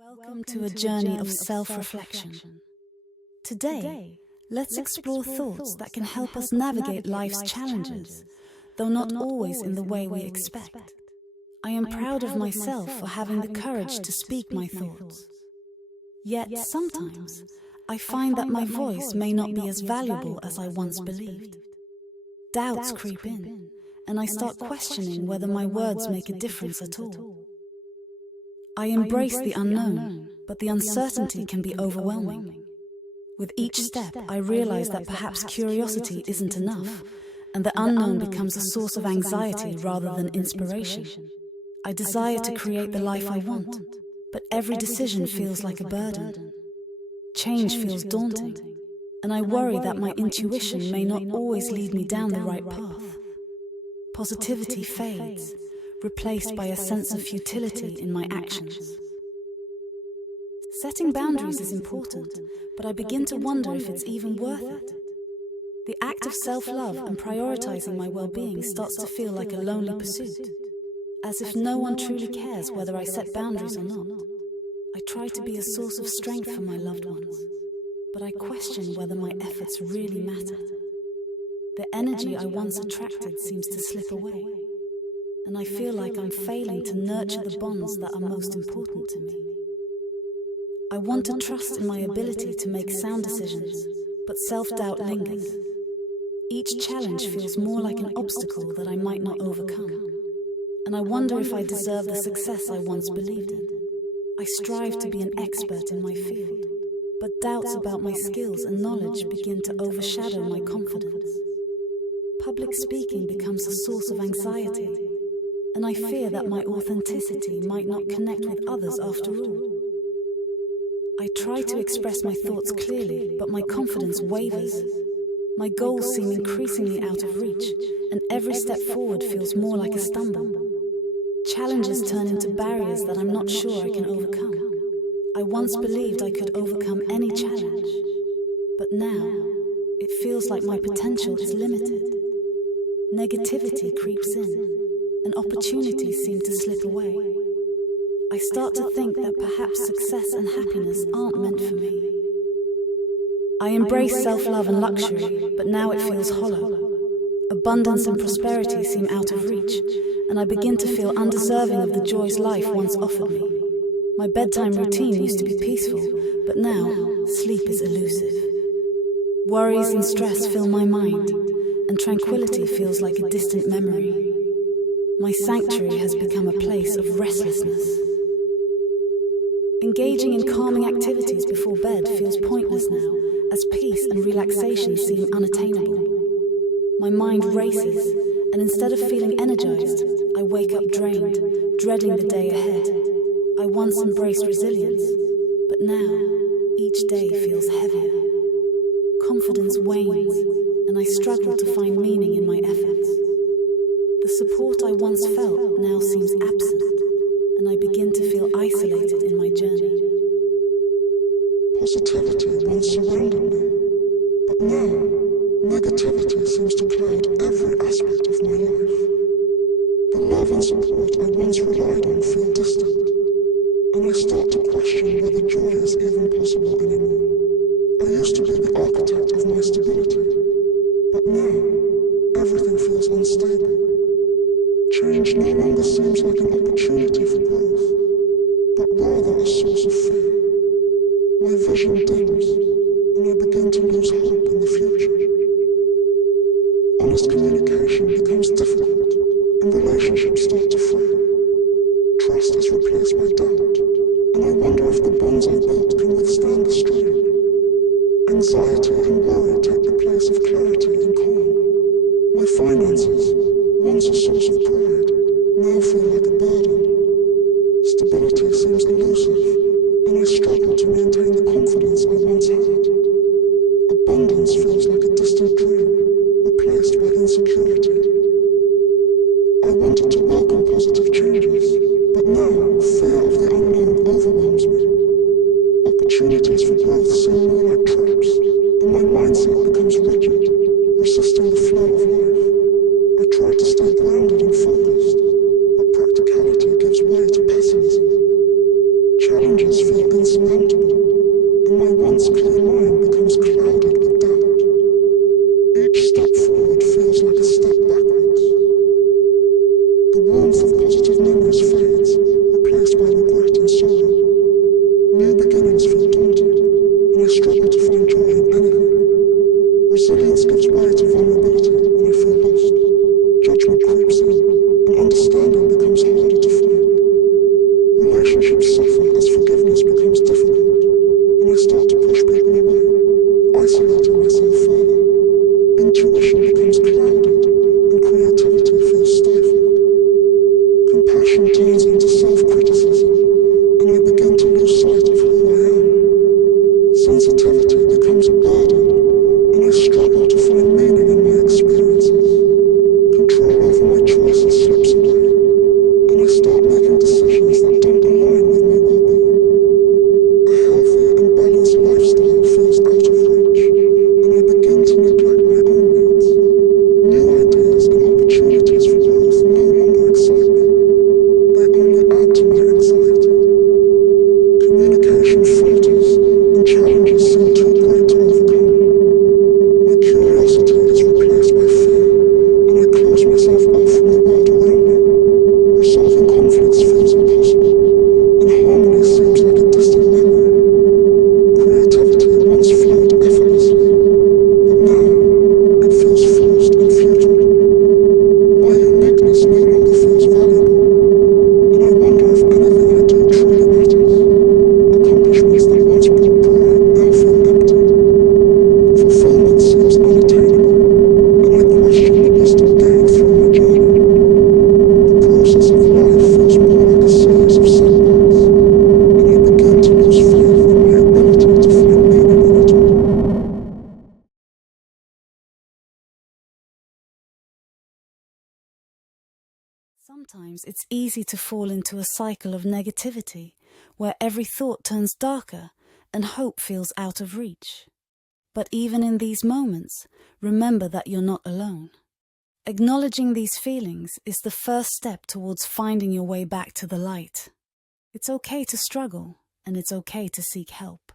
Welcome to a journey of self-reflection. Today, let's explore thoughts that can help us navigate life's challenges, though not always in the way we expect. I am proud of myself for having the courage to speak my thoughts. Yet sometimes, I find that my voice may not be as valuable as I once believed. Doubts creep in, and I start questioning whether my words make a difference at all. I embrace the unknown, but the uncertainty can be overwhelming. With each step, I realize that perhaps curiosity isn't enough, and the unknown becomes a source of anxiety rather than inspiration. I desire to create the life I want, but every decision feels like a burden. Change feels daunting, and I worry that my intuition may not always lead me down the right path. Positivity fades, replaced by a sense of futility in my actions. Setting boundaries is important, but I begin to wonder if it's even worth it. The act of self-love and prioritizing my well-being starts to feel like a lonely pursuit, as if no one truly cares whether I set boundaries or not. I try to be a source of strength for my loved ones, but I question whether my efforts really matter. The energy I once attracted seems to slip away, and I feel like I'm failing to nurture the bonds that are most important to me. I want to trust in my ability to make sound decisions, but self-doubt lingers. Each challenge feels more like an obstacle that I might not overcome, and I wonder if I deserve the success I once believed in. I strive to be an expert in my field, but doubts about my skills and knowledge begin to overshadow my confidence. Public speaking becomes a source of anxiety, and I fear that my authenticity might not connect with others after all. I try to express my thoughts clearly, but my confidence wavers. My goals seem increasingly out of reach, and every step forward feels more like a stumble. Challenges turn into barriers that I'm not sure I can overcome. I once believed I could overcome any challenge, but now it feels like my potential is limited. Negativity creeps in, and opportunities seem to slip away. I start to think that perhaps success and happiness aren't meant for me. I embrace self-love and luxury, but now it feels hollow. Abundance and prosperity seem out of reach, and I begin to feel undeserving of the joys life once offered me. My bedtime routine used to be peaceful, but now sleep is elusive. Worries and stress fill my mind, and tranquility feels like a distant memory. My sanctuary has become a place of restlessness. Engaging in calming activities before bed feels pointless now, as peace and relaxation seem unattainable. My mind races, and instead of feeling energized, I wake up drained, dreading the day ahead. I once embraced resilience, but now each day feels heavier. Confidence wanes, and I struggle to find meaning in my efforts. The support I once felt now seems absent, and I begin to feel isolated in my journey. Positivity once surrounded me, but now negativity seems to cloud every aspect of my life. The love and support I once relied on feel distant, and I start to question whether joy is even possible anymore. I used to be the architect of my stability, but now everything feels unstable. Change no longer seems like an opportunity for growth, but rather a source of fear. My vision dims, and I begin to lose hope in the future. Honest communication becomes difficult, and relationships start to fray. Trust is replaced by doubt, and I wonder if the bonds I built can withstand the strain. Anxiety and worry take the place of clarity and calm. My finances, once a source of pride, now feel like a burden. Stability seems elusive, and I struggle to maintain the confidence I once had. Abundance feels like a distant dream, replaced by insecurity. I wanted to welcome positive changes, but now fear of the unknown overwhelms me. Opportunities for growth seem more like traps, and my mindset becomes rigid, resisting the flow of life. I try to stay grounded and focused, but practicality gives way to pessimism. Challenges feel once clear mind becomes clouded with doubt. Each step forward feels like a step backwards. The warmth of positive memories fades, replaced by regret and sorrow. New beginnings feel daunting, and I struggle to find joy in anything. Resilience gives way to vulnerability, and I feel lost. Judgment creeps in, and understanding becomes harder to find. Relationships suffer as forgiveness becomes difficult, and I start to push people away, isolating myself further. Intuition becomes clouded, and creativity feels stifled. Compassion turns into self-criticism, and I begin to lose sight of who I am. Sensitivity becomes a burden, and I struggle to find meaning in my experiences. Control over my choices slips away, and I start making decisions that don't align with my well-being. A healthy and balanced lifestyle feels out of reach, and I begin to neglect my own needs. New ideas and opportunities for growth no longer excite me. They only add to my anxiety. Communication falters, and challenges seem too great to overcome. My curiosity is replaced by fear, and I close myself off from the world around me. Resolving conflicts feels impossible, and harmony seems like a distant memory. Creativity once flowed effortlessly, but now it feels forced and futile. My uniqueness no longer feels valuable, and I wonder if anything I do truly matters. Accomplishments that once brought pride now feel empty. Fulfillment seems unattainable, and I question the wisdom gained through my journey. The process of life feels more like a series of setbacks, and I begin to lose faith in my ability to find meaning in it all. Sometimes it's easy to fall into a cycle of negativity, where every thought turns darker and hope feels out of reach. But even in these moments, remember that you're not alone. Acknowledging these feelings is the first step towards finding your way back to the light. It's okay to struggle, and it's okay to seek help.